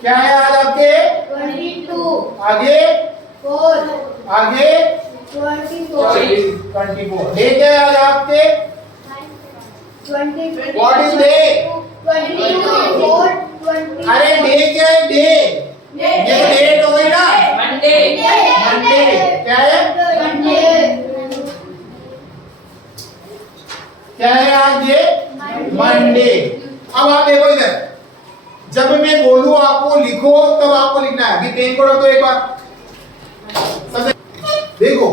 क्या है आज आपके? 22 आगे 4 आगे 24 24। डे क्या है आज आपके? 20 व्हाट इज डे? 22 4 20 अरे डे क्या है? डे ये तो डेट हो गई ना। मंडे मंडे क्या है? क्या है आज ये? मंडे। अब आप देखो इधर, जब मैं बोलूं आपको लिखो तब आपको लिखना है। अभी पेन करो तो एक बार सब देखो।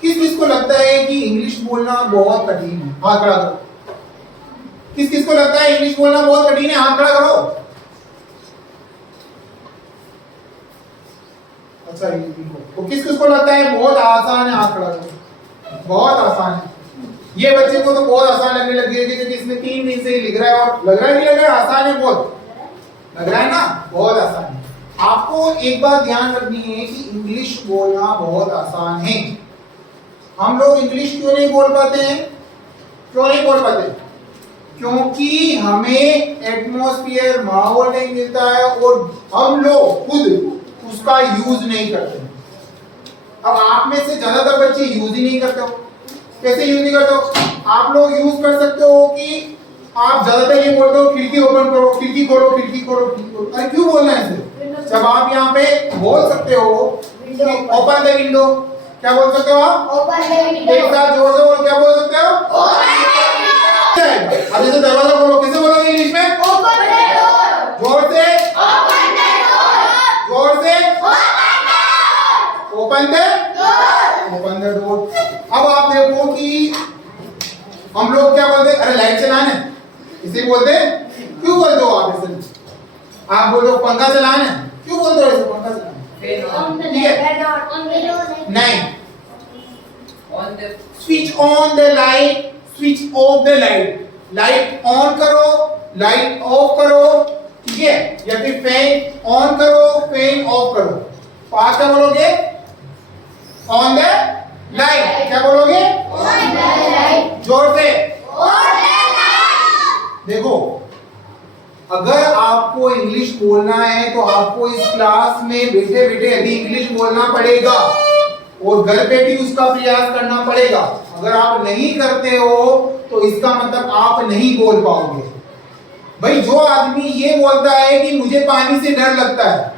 किस किस को लगता है कि इंग्लिश बोलना बहुत कठिन है? हाथ खड़ा करो। किस किस को लगता है इंग्लिश बोलना बहुत कठिन है? हाथ खड़ा करो। अच्छा ये तो किस किस को लगता है बहुत आसान है? हाथ खड़ा करो। बहुत आसान है। ये बच्चे को तो बहुत आसान लगने लगी है क्योंकि इसने 3 दिन से ही लिख रहा है और लग रहा है नहीं लग रहा है? आसान है, बहुत लग रहा है ना? बहुत आसान है। आपको एक बात ध्यान रखनी है कि इंग्लिश बोलना बहुत आसान है। हम लोग इंग्लिश क्यों नहीं बोल पाते हैं? क्यों नहीं बोल पाते? क्योंकि हमें एटमॉस्फेयर, माहौल नहीं मिलता है और हम लोग खुद उसका यूज नहीं करते। अब आप में से ज्यादातर बच्चे यूज ही नहीं करते हो। कैसे यूज नहीं करते हो? आप लोग यूज कर सकते हो कि आप ज्यादातर ये बोलते हो खिड़की ओपन करो, खिड़की खोलो, खिड़की खोलो, खिड़की खोलो। अरे क्यों बोलना है इसे? जब आप यहाँ पे बोल सकते हो ओपन द विंडो। क्या बोल सकते हो आप? Open the window. एक साथ जोर से बोलो, क्या बोल सकते हो? अब जैसे दरवाजा खोलो, कैसे बोलोगे इंग्लिश में? Open the door. जोर से, ओपन द डोर। जोर से, open the door. Open the door. अब आप देखो कि हम लोग क्या बोलते हैं? अरे लाइट चलाना है, इसे बोलते हैं। क्यों बोलते हो आप इसे? आप बोलो पंखा चलाना है, क्यों बोलते हो इसे? पंखा चलाना है। ठीक है? नहीं, on the switch on the light, switch off the light. Light on करो, लाइट ऑफ करो, ठीक है? या फिर फैन ऑन करो, फैन ऑफ करो। तो आज क्या बोलोगे? On the light. क्या बोलोगे? On the light. जोर से ऑन द लाइट। देखो, अगर आपको इंग्लिश बोलना है तो आपको इस क्लास में बैठे बैठे अभी इंग्लिश बोलना पड़ेगा और घर पे भी उसका प्रयास करना पड़ेगा। अगर आप नहीं करते हो तो इसका मतलब आप नहीं बोल पाओगे। भाई जो आदमी ये बोलता है कि मुझे पानी से डर लगता है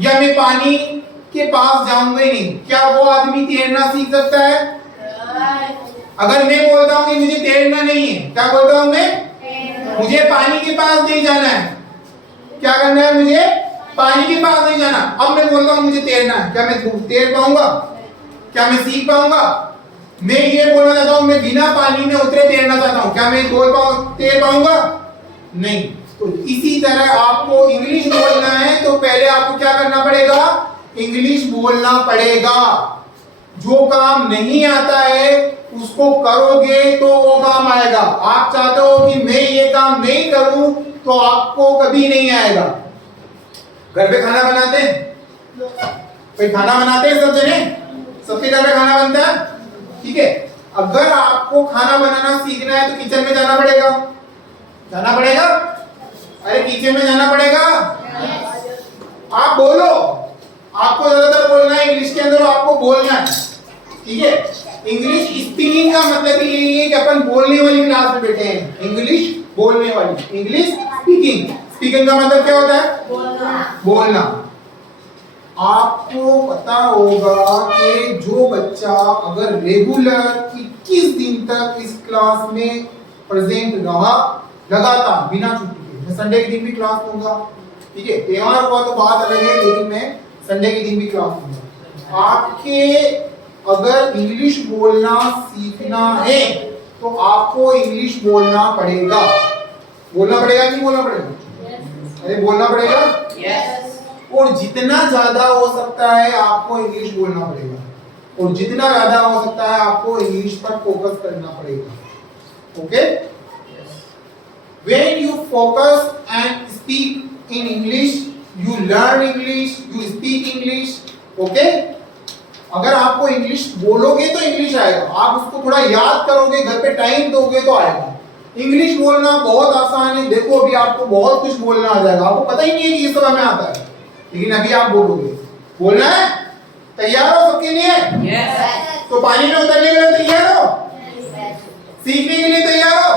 या मैं पानी के पास जाऊंगा ही नहीं, क्या वो आदमी तैरना सीख सकता है? अगर मैं बोलता हूँ कि मुझे तैरना नहीं है, क्या बोलता हूँ मैं? मुझे पानी के पास नहीं जाना है। क्या करना है? मुझे पानी के पास नहीं जाना। अब मैं बोलता हूँ मुझे तैरना है, क्या मैं तैर पाऊंगा? क्या मैं सीख पाऊंगा? मैं ये बोलना चाहता हूँ मैं बिना पानी में उतरे तैरना चाहता हूँ, क्या मैं तैर पाऊंगा? नहीं। तो इसी तरह आपको इंग्लिश बोलना है तो पहले आपको क्या करना पड़ेगा? इंग्लिश बोलना पड़ेगा। जो काम नहीं आता है उसको करोगे तो वो काम आएगा। आप चाहते हो कि मैं ये काम नहीं करूं तो आपको कभी नहीं आएगा। घर पे खाना बनाते हैं, भाई खाना बनाते हैं सब जने, सबके घर में खाना बनता है, ठीक है? अगर आपको खाना बनाना सीखना है तो किचन में जाना पड़ेगा। जाना पड़ेगा? अरे किचन में जाना पड़ेगा। आप बोलो, आपको ज्यादातर बोलना है इंग्लिश के अंदर, आपको बोलना है, ठीक है? इंग्लिश स्पीकिंग का मतलब ही यही है कि अपन बोलने वाली क्लास में बैठे हैं। इंग्लिश बोलने वाली, इंग्लिश स्पीकिंग। स्पीकिंग का मतलब क्या होता है? बोलना। आपको पता होगा कि जो बच्चा अगर रेगुलर 21 दिन तक इस क्लास में प्रेजेंट रहा लगातार बिना छुट्टी के, मैं संडे के दिन भी क्लास लूंगा, ठीक है? त्योहार हुआ तो बात अलग है, लेकिन मैं संडे के दिन भी क्लास लूंगा। आपके अगर इंग्लिश बोलना सीखना है तो आपको इंग्लिश बोलना पड़ेगा। बोलना पड़ेगा कि बोलना पड़ेगा? अरे बोलना पड़ेगा। यस। और जितना ज्यादा हो सकता है आपको इंग्लिश बोलना पड़ेगा और जितना ज्यादा हो सकता है आपको इंग्लिश पर फोकस करना पड़ेगा। Okay? When you focus and speak in English, you learn English, you speak English. Okay? अगर आपको इंग्लिश बोलोगे तो इंग्लिश आएगा। आप उसको थोड़ा याद करोगे, घर पे टाइम दोगे तो आएगा। इंग्लिश बोलना बहुत आसान है। देखो अभी आपको बहुत कुछ बोलना आ जाएगा, आपको पता ही नहीं है कि ये सब हमें आता है, लेकिन अभी आप बोलोगे। बोलना है? तैयार हो सबके लिए? Yes. तो पानी में उतरने के लिए तैयार हो? सीखने के लिए तैयार हो?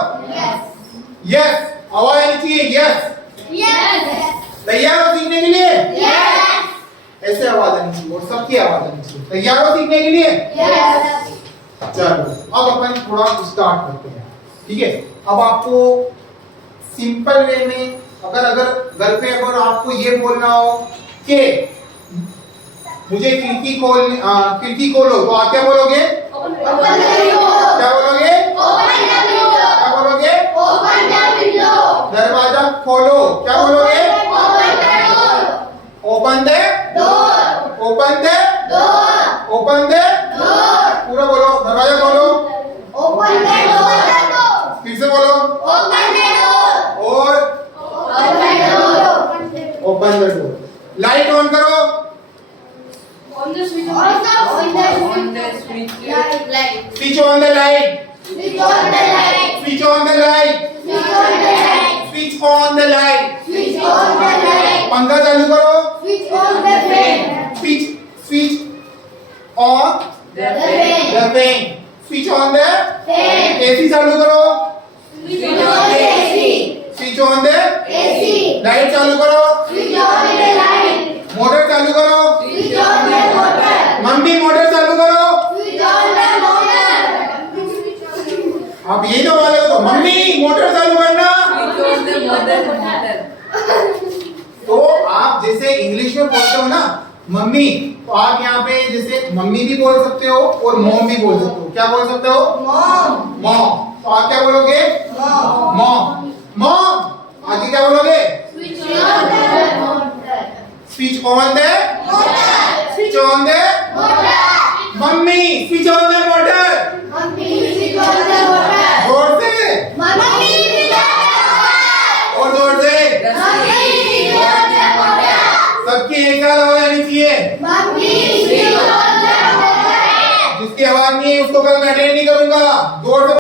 यस। आवाज आनी चाहिए यस। तैयार हो सीखने के लिए? ऐसे आवाज आनी चाहिए और सबकी आवाज आनी चाहिए। तैयार हो सीखने के लिए? चलो अब अपन थोड़ा स्टार्ट करते हैं, ठीक है। अब आपको सिंपल वे में अगर घर पे अगर आपको ये बोलना हो कि मुझे खिड़की खोलो, तो आप क्या बोलोगे? क्या बोलोगे? क्या बोलोगे? दरवाजा खोलो, क्या बोलोगे? ओपन द पूरा बोलो। दरवाजा खोलो, फिर से बोलो, और open the door. Light on करो, On the switch. Switch on the light, switch on the light, पंखा चालू करो, switch on the fan, switch on the AC चालू करो, स्विच ऑन द लाइट चालू करो, मोटर चालू करो, मम्मी मोटर चालू करो। आप यही तो बोले हो, तो मम्मी मोटर चालू करना। Switch on the mother. तो आप जैसे इंग्लिश में बोलते हो ना मम्मी, तो आप यहाँ पे जैसे मम्मी भी बोल सकते हो और मॉम भी बोल सकते हो। क्या बोल सकते हो? मॉम। तो आप क्या बोलोगे? मॉम। आगे क्या बोलोगे? Switch on the mummy, switch on the motor. जोर से और जोर से, सबकी एक साथ आवाज आनी चाहिए। जिसकी आवाज नहीं है उसको कल मैं अटेंड नहीं करूंगा। जोर से